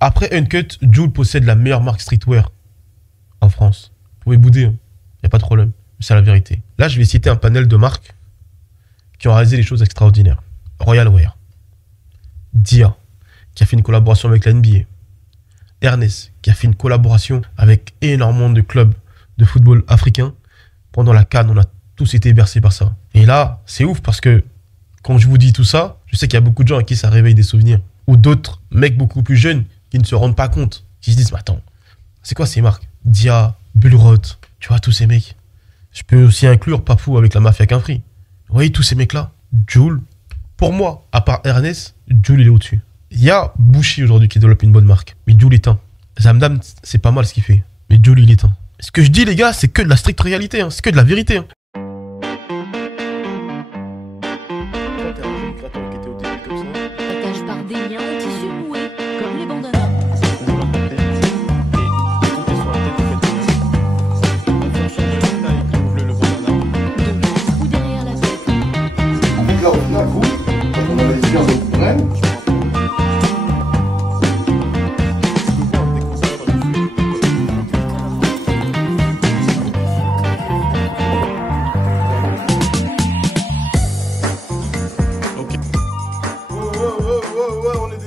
Après Uncut, Jul possède la meilleure marque streetwear en France. Vous pouvez bouder, hein. Y a pas de problème. C'est la vérité. Là, je vais citer un panel de marques qui ont réalisé des choses extraordinaires. Royal Wear, Dia, qui a fait une collaboration avec la NBA, Ernest, qui a fait une collaboration avec énormément de clubs de football africains. Pendant la CAN, on a tous été bercés par ça. Et là, c'est ouf parce que quand je vous dis tout ça, je sais qu'il y a beaucoup de gens à qui ça réveille des souvenirs. Ou d'autres mecs beaucoup plus jeunes qui ne se rendent pas compte. Qui se disent, mais attends, c'est quoi ces marques? Dia, Bullrot, tu vois, tous ces mecs. Je peux aussi inclure Papou avec la Mafia Quinfri. Vous voyez tous ces mecs-là? Jul, pour moi, à part Ernest, Jul il est au-dessus. Il y a Bouchy aujourd'hui qui développe une bonne marque. Mais Jul est un. Zamdam, c'est pas mal ce qu'il fait. Mais Jul il est un. Ce que je dis les gars, c'est que de la stricte réalité. Hein. C'est que de la vérité. Hein.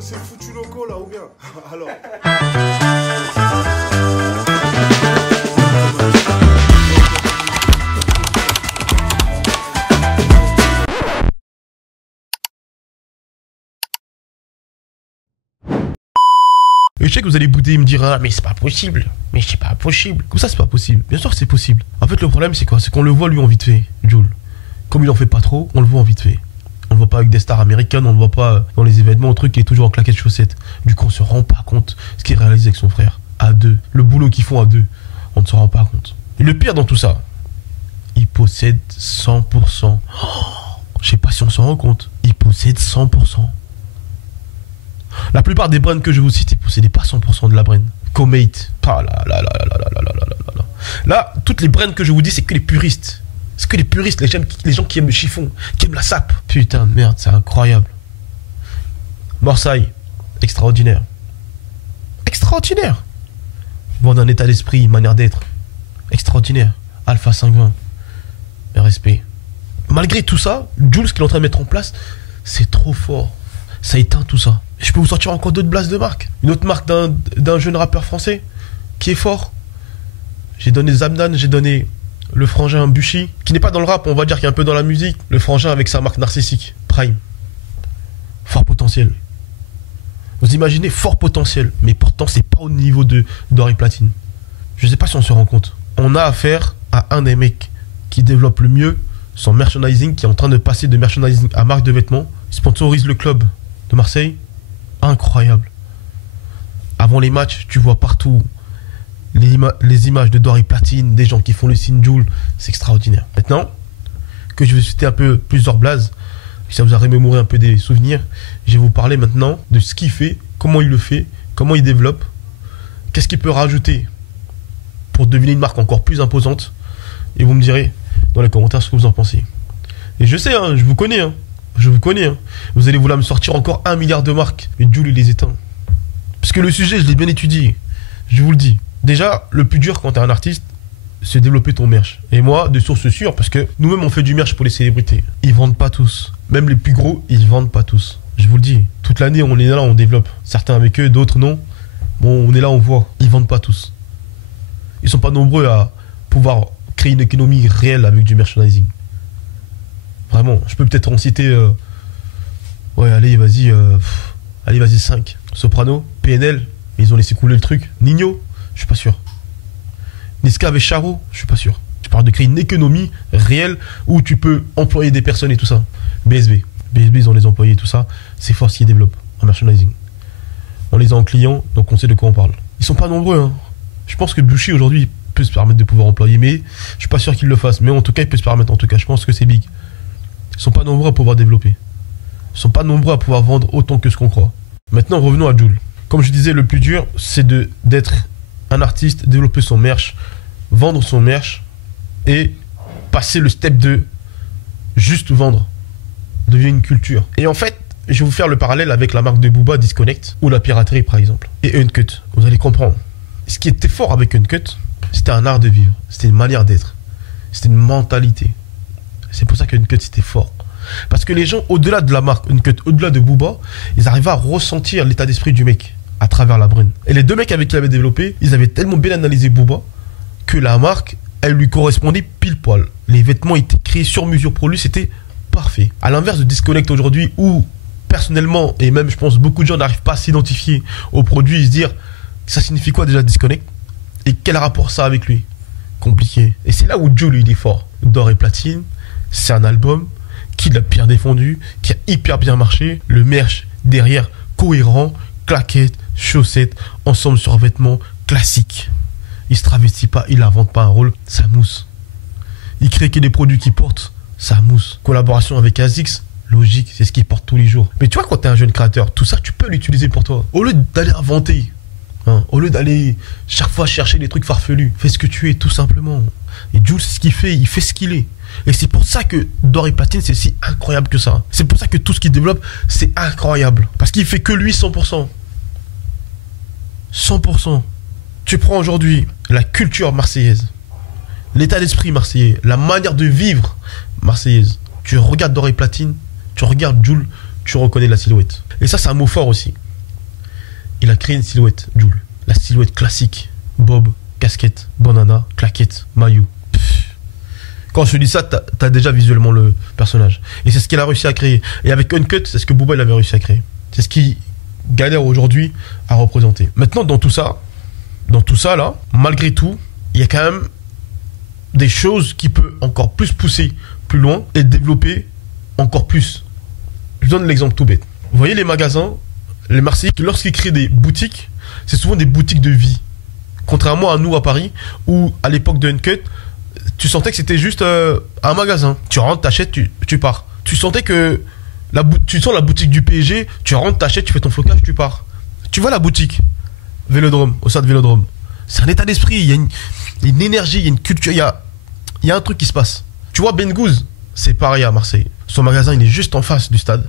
C'est foutu locaux là ou bien? Alors. Et je sais que vous allez bouder et me dire, ah, mais c'est pas possible. Mais c'est pas possible. Comme ça, c'est pas possible. Bien sûr que c'est possible. En fait, le problème, c'est quoi? C'est qu'on le voit lui en vite fait, Jul. Comme il en fait pas trop, on le voit en vite fait. On le voit pas avec des stars américaines, on le voit pas dans les événements, un truc qui est toujours en claquettes chaussettes. Du coup, on se rend pas compte ce qu'il réalise avec son frère. À deux. Le boulot qu'ils font à deux. On ne se rend pas compte. Et le pire dans tout ça, il possède 100%. Oh, je sais pas si on s'en rend compte. Il possède 100%. La plupart des brands que je vous cite, ils possédaient pas 100% de la brand. Comate. Ah là là là là là là là là là là. Là, toutes les brands que je vous dis, c'est que les puristes. C'est que les puristes, les gens qui aiment le chiffon, qui aiment la sape. Putain de merde, c'est incroyable. Marseille, extraordinaire. Extraordinaire. Bon, d'un état d'esprit, manière d'être. Extraordinaire. Alpha 520. Respect. Malgré tout ça, Jul, ce qu'il est en train de mettre en place, c'est trop fort. Ça éteint tout ça. Je peux vous sortir encore d'autres blases de marque. Une autre marque d'un jeune rappeur français qui est fort. J'ai donné Zamdan, j'ai donné le frangin Buchy, qui n'est pas dans le rap, on va dire qu'il est un peu dans la musique. Le frangin avec sa marque narcissique, Prime. Fort potentiel. Vous imaginez, fort potentiel. Mais pourtant, c'est pas au niveau d'or et platine. Je sais pas si on se rend compte. On a affaire à un des mecs qui développe le mieux son merchandising, qui est en train de passer de merchandising à marque de vêtements. Il sponsorise le club de Marseille. Incroyable. Avant les matchs, tu vois partout les images de d'or et platine, des gens qui font le signe Jul. C'est extraordinaire. Maintenant, que je vais citer un peu plusieurs blazes, ça vous a remémoré un peu des souvenirs, je vais vous parler maintenant de ce qu'il fait, comment il le fait, comment il développe, qu'est-ce qu'il peut rajouter pour devenir une marque encore plus imposante. Et vous me direz dans les commentaires ce que vous en pensez. Et je sais, hein, je vous connais. Hein. Je vous connais. Hein. Vous allez vouloir me sortir encore 1 milliard de marques. Mais Jul, il les éteint. Parce que le sujet, je l'ai bien étudié. Je vous le dis. Déjà, le plus dur quand t'es un artiste, c'est développer ton merch. Et moi, de source sûre, parce que nous-mêmes, on fait du merch pour les célébrités. Ils vendent pas tous. Même les plus gros, ils vendent pas tous. Je vous le dis. Toute l'année, on est là, on développe. Certains avec eux, d'autres non. Bon, on est là, on voit. Ils vendent pas tous. Ils sont pas nombreux à pouvoir créer une économie réelle avec du merchandising. Vraiment, je peux peut-être en citer... Ouais, allez, vas-y. Allez, vas-y, 5. Soprano, PNL, mais ils ont laissé couler le truc. Nino, je suis pas sûr. Niska avec Charo, je suis pas sûr. Je parle de créer une économie réelle où tu peux employer des personnes et tout ça. BSB, ils ont les employés et tout ça. C'est fort ce qu'ils développent en merchandising. On les a en clients, donc on sait de quoi on parle. Ils sont pas nombreux, hein. Je pense que Buchy aujourd'hui peut se permettre de pouvoir employer, mais je suis pas sûr qu'il le fasse. Mais en tout cas, il peut se permettre. En tout cas, je pense que c'est big. Ils sont pas nombreux à pouvoir développer. Ils sont pas nombreux à pouvoir vendre autant que ce qu'on croit. Maintenant, revenons à Jul. Comme je disais, le plus dur, c'est d'être un artiste, développer son merch, vendre son merch et passer le step de juste vendre. Devient une culture. Et en fait, Je vais vous faire le parallèle avec la marque de Booba, Disconnect, ou la piraterie par exemple. Et Uncut, vous allez comprendre. Ce qui était fort avec Uncut, c'était un art de vivre, c'était une manière d'être, c'était une mentalité. C'est pour ça qu'Uncut c'était fort. Parce que les gens, au-delà de la marque Uncut, au-delà de Booba, ils arrivaient à ressentir l'état d'esprit du mec à travers la brain. Et les deux mecs avec qui il avait développé, ils avaient tellement bien analysé Booba que la marque, elle lui correspondait pile poil. Les vêtements étaient créés sur mesure pour lui, c'était parfait. À l'inverse de Disconnect aujourd'hui, où personnellement, et même je pense beaucoup de gens n'arrivent pas à s'identifier au produit et se dire ça signifie quoi déjà Disconnect et quel rapport ça avec lui. Compliqué. Et c'est là où Jul il est fort. D'or et platine, c'est un album qui l'a bien défendu, qui a hyper bien marché. Le merch derrière cohérent, claquettes, chaussettes, ensemble sur vêtements classique. Il se travestit pas, il invente pas un rôle, ça mousse. Il crée que des produits qui portent, ça mousse. Collaboration avec ASICS, logique, c'est ce qu'il porte tous les jours. Mais tu vois, quand tu es un jeune créateur, tout ça, tu peux l'utiliser pour toi. Au lieu d'aller inventer, hein, au lieu d'aller chaque fois chercher des trucs farfelus, fais ce que tu es, tout simplement. Et Jul, c'est ce qu'il fait, il fait ce qu'il est. Et c'est pour ça que D'or et Platine, c'est si incroyable que ça. C'est pour ça que tout ce qu'il développe, c'est incroyable. Parce qu'il fait que lui 100%. 100%. Tu prends aujourd'hui la culture marseillaise, l'état d'esprit marseillais, la manière de vivre marseillaise. Tu regardes D'or et Platine, tu regardes Jul, tu reconnais la silhouette. Et ça, c'est un mot fort aussi. Il a créé une silhouette, Jul. La silhouette classique. Bob, casquette, banana, claquette, maillot. Quand je te dis ça, t'as déjà visuellement le personnage. Et c'est ce qu'il a réussi à créer. Et avec Uncut, c'est ce que Booba il avait réussi à créer. C'est ce qu'il galère aujourd'hui à représenter. Maintenant, dans tout ça là, malgré tout, il y a quand même des choses qui peuvent encore plus pousser plus loin et développer encore plus. Je donne l'exemple tout bête. Vous voyez les magasins, les Marseillais, lorsqu'ils créent des boutiques, c'est souvent des boutiques de vie. Contrairement à nous à Paris, où à l'époque de Uncut, tu sentais que c'était juste un magasin. Tu rentres, t'achètes, tu pars. Tu sentais que tu sens la boutique du PSG, tu rentres, t'achètes, tu fais ton flocage, tu pars. Tu vois la boutique Vélodrome, au sein de Vélodrome. C'est un état d'esprit, il y a une énergie, il y a une culture, il y a un truc qui se passe. Tu vois Ben Gouz, c'est pareil à Marseille. Son magasin, il est juste en face du stade.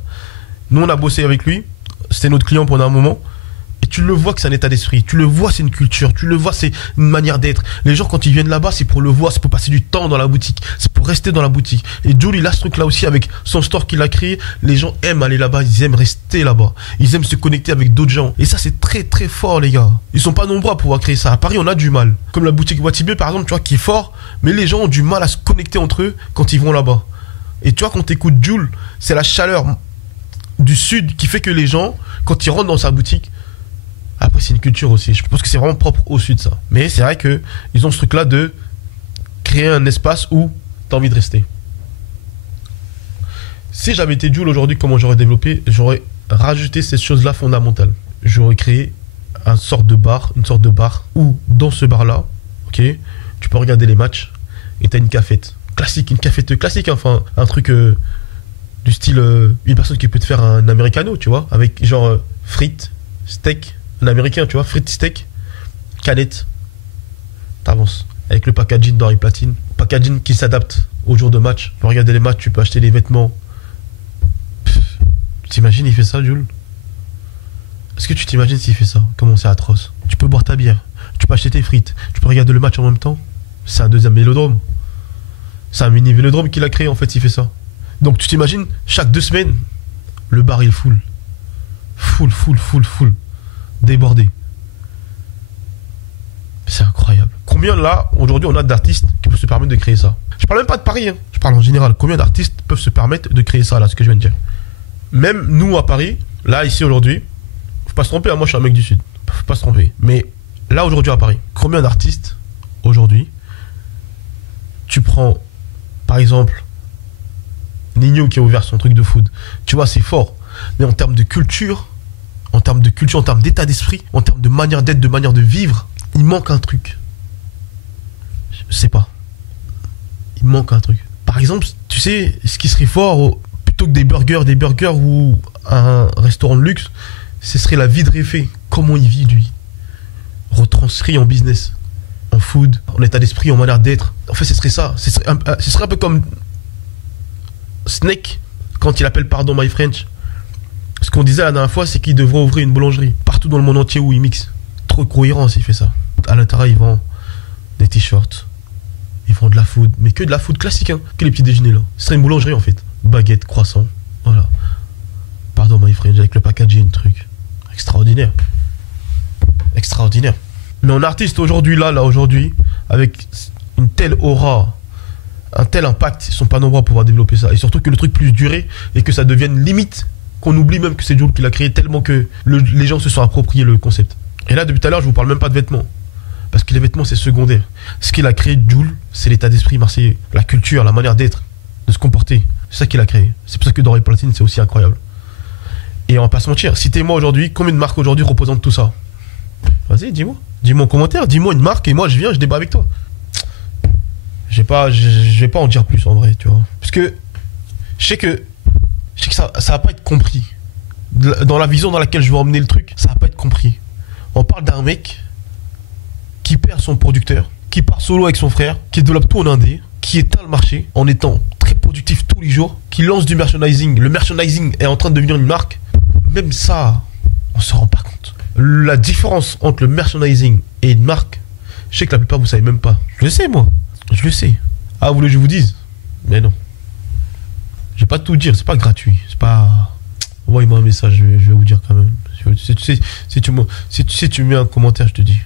Nous, on a bossé avec lui, c'était notre client pendant un moment. Et tu le vois que c'est un état d'esprit, tu le vois c'est une culture, tu le vois c'est une manière d'être. Les gens quand ils viennent là-bas c'est pour le voir, c'est pour passer du temps dans la boutique, c'est pour rester dans la boutique. Et Jul il a ce truc là aussi avec son store qu'il a créé, les gens aiment aller là-bas, ils aiment rester là-bas, ils aiment se connecter avec d'autres gens. Et ça c'est très très fort les gars, ils sont pas nombreux à pouvoir créer ça. À Paris on a du mal, comme la boutique Watibé par exemple tu vois qui est fort, mais les gens ont du mal à se connecter entre eux quand ils vont là-bas. Et tu vois quand t'écoutes Jul, c'est la chaleur du sud qui fait que les gens quand ils rentrent dans sa boutique. Après, c'est une culture aussi. Je pense que c'est vraiment propre au sud, ça. Mais c'est vrai qu'ils ont ce truc-là de créer un espace où tu as envie de rester. Si j'avais été Jul aujourd'hui, comment j'aurais développé? J'aurais rajouté ces choses-là fondamentales. J'aurais créé une sorte de bar où, dans ce bar-là, ok, tu peux regarder les matchs et tu as une cafette. Classique, une cafette classique, enfin, un truc du style, une personne qui peut te faire un americano, tu vois, avec genre frites, steak. Un américain, tu vois, frites, steak, canette. T'avances. Avec le packaging d'or et platine. Packaging qui s'adapte au jour de match. Tu peux regarder les matchs, tu peux acheter des vêtements. T'imagines, il fait ça, Jul? Est-ce que tu t'imagines s'il fait ça? Comment c'est atroce? Tu peux boire ta bière, tu peux acheter tes frites, tu peux regarder le match en même temps. C'est un deuxième vélodrome. C'est un mini vélodrome qu'il a créé, en fait, s'il fait ça. Donc, tu t'imagines, chaque 2 semaines, le bar, il full. Full. Débordé. C'est incroyable. Combien là, aujourd'hui, on a d'artistes qui peuvent se permettre de créer ça? Je parle même pas de Paris, hein. Je parle en général. Combien d'artistes peuvent se permettre de créer ça, là, ce que je viens de dire? Même nous, à Paris, là, ici, aujourd'hui, faut pas se tromper, hein, moi, je suis un mec du Sud. Faut pas se tromper. Mais là, aujourd'hui, à Paris, combien d'artistes, aujourd'hui, tu prends, par exemple, Nino qui a ouvert son truc de food. Tu vois, c'est fort. Mais en termes de culture, en termes d'état d'esprit, en termes de manière d'être, de manière de vivre, il manque un truc. Je sais pas. Il manque un truc. Par exemple, tu sais, ce qui serait fort, plutôt que des burgers ou un restaurant de luxe, ce serait la vie de Réfé. Comment il vit, lui. Retranscrit en business, en food, en état d'esprit, en manière d'être. En fait, ce serait ça. Ce serait un peu comme Snake, quand il appelle Pardon My French Ce qu'on disait la dernière fois, c'est qu'il devrait ouvrir une boulangerie. Partout dans le monde entier où il mixe. Trop cohérent s'il fait ça. À l'intérieur, ils vendent des t-shirts. Ils vendent de la food. Mais que de la food classique, hein. Que les petits déjeuners là. Ce serait une boulangerie en fait. Baguette, croissant. Voilà. Pardon, my friend, avec le packaging, truc. Extraordinaire. Extraordinaire. Mais en artiste aujourd'hui, aujourd'hui, avec une telle aura, un tel impact, ils sont pas nombreux à pouvoir développer ça. Et surtout que le truc plus duré et que ça devienne limite, qu'on oublie même que c'est Jul qui l'a créé, tellement que les gens se sont appropriés le concept. Et là, depuis tout à l'heure, je vous parle même pas de vêtements. Parce que les vêtements, c'est secondaire. Ce qu'il a créé, Jul, c'est l'état d'esprit marseillais. La culture, la manière d'être, de se comporter. C'est ça qu'il a créé. C'est pour ça que Doré Platine, c'est aussi incroyable. Et on va pas se mentir, citez-moi aujourd'hui, combien de marques aujourd'hui représentent tout ça? Vas-y, dis-moi. Dis-moi en commentaire, dis-moi une marque et moi je viens, je débat avec toi. Je vais pas en dire plus en vrai, tu vois. Parce que je sais que ça va pas être compris. Dans la vision dans laquelle je veux emmener le truc, ça va pas être compris. On parle d'un mec qui perd son producteur, qui part solo avec son frère, qui développe tout en indé, qui éteint le marché en étant très productif tous les jours, qui lance du merchandising. Le merchandising est en train de devenir une marque. Même ça, on se rend pas compte. La différence entre le merchandising et une marque, je sais que la plupart vous savez même pas. Je le sais moi, je le sais. Ah, vous voulez que je vous dise? Mais non. Je vais pas tout dire, c'est pas gratuit. C'est pas... Envoyez-moi un message, je vais vous dire quand même. Si tu mets un commentaire, je te dis.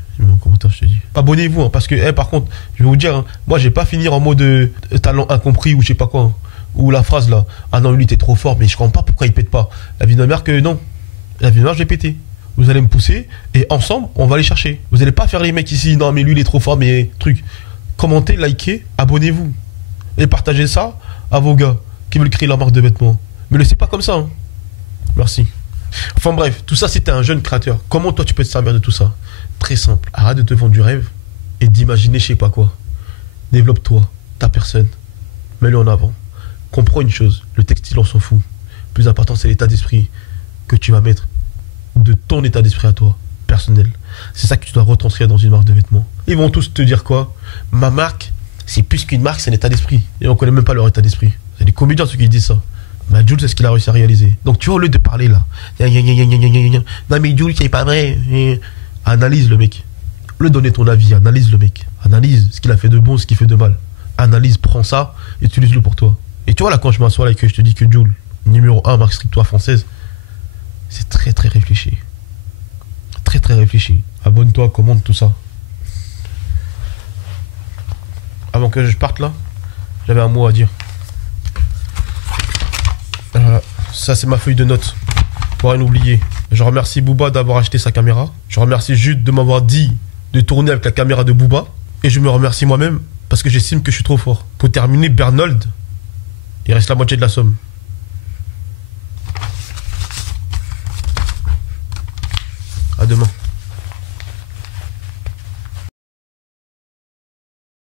Abonnez-vous, hein, parce que, par contre, je vais vous dire, hein, moi je vais pas finir en mode talent incompris ou je sais pas quoi. Hein. Ou la phrase là, ah non, lui t'es trop fort, mais je comprends pas pourquoi il pète pas. La vie de ma mère que non. La vie de ma mère, je vais péter. Vous allez me pousser et ensemble, on va aller chercher. Vous allez pas faire les mecs ici, non, mais lui il est trop fort, mais truc. Commentez, likez, abonnez-vous. Et partagez ça à vos gars qui veulent créer leur marque de vêtements. Mais laissez pas comme ça. Hein. Merci. Enfin bref, tout ça c'était un jeune créateur. Comment toi tu peux te servir de tout ça? Très simple. Arrête de te vendre du rêve et d'imaginer je sais pas quoi. Développe-toi, ta personne. Mets-le en avant. Comprends une chose, le textile on s'en fout. Le plus important c'est l'état d'esprit que tu vas mettre de ton état d'esprit à toi, personnel. C'est ça que tu dois retranscrire dans une marque de vêtements. Ils vont tous te dire quoi? Ma marque, c'est plus qu'une marque, c'est un état d'esprit. Et on connaît même pas leur état d'esprit. C'est des comédiens ceux qui disent ça. Mais Jul, c'est ce qu'il a réussi à réaliser. Donc tu vois, au lieu de parler là, non mais Jul, c'est pas vrai. Analyse le mec. Au lieu de donner ton avis, analyse le mec. Analyse ce qu'il a fait de bon, ce qu'il fait de mal. Analyse, prends ça, utilise-le pour toi. Et tu vois là, quand je m'assois là et que je te dis que Jul, numéro 1, marque strictoire française, c'est très très réfléchi. Très très réfléchi. Abonne-toi, commente tout ça. Avant que je parte là, j'avais un mot à dire. Ça c'est ma feuille de notes. Pour rien oublier. Je remercie Booba d'avoir acheté sa caméra. Je remercie Jude de m'avoir dit de tourner avec la caméra de Booba. Et je me remercie moi-même parce que j'estime que je suis trop fort. Pour terminer, Bernold, il reste la moitié de la somme. À demain.